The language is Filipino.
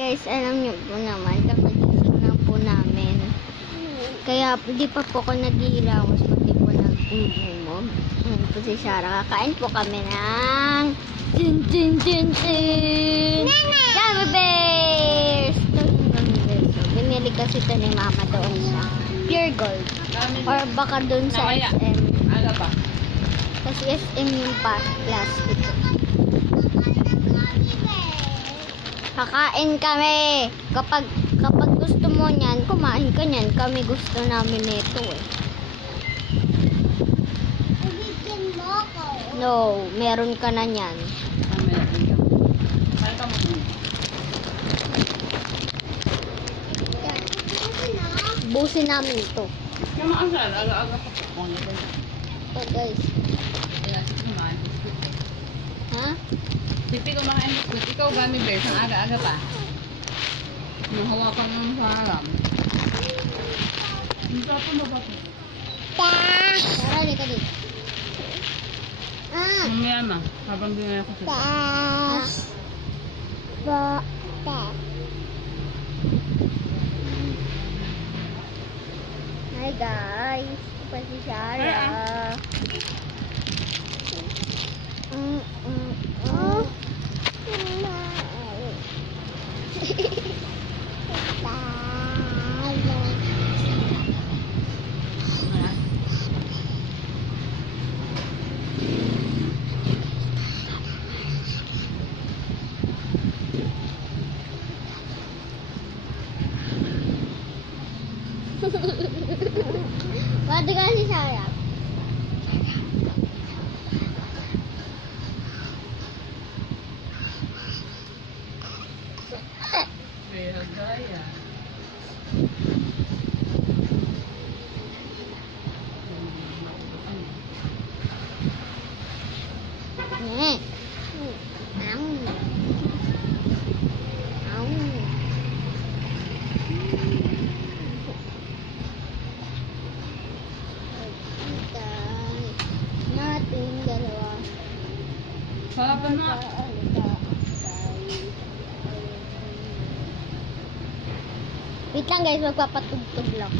Guys, alam niyo po naman, kakagising lang po namin. Kaya di pa po ako nag-iilawas, pati po nag-umumog. Po si Sarah, kakain po kami ng tin. Gummy bears! So, binili kasi ito ni Mama doon sa Pure Gold. Or baka doon sa SM. Ano pa? Kasi SM yung plastic. Kakain kami. Kapag gusto mo niyan, kumain ka niyan. Kami gusto namin nito eh. No, meron ka na niyan. Busin namin ito. Ito guys. Ha? Pipi ko makain biskuit. Ikaw gummy bears. Ang aga-aga pa. Yung hawakan ng sarang. Ang tapon na ba ito? Tara, dito dito. Mamaya na. Habang dinaya ko siya. Hi guys. Ito si Sarah. Pwede ka si Sarah. Pero gaya. Natin dalawa. Harapan na. Wait lang guys, magpapatugtog lang.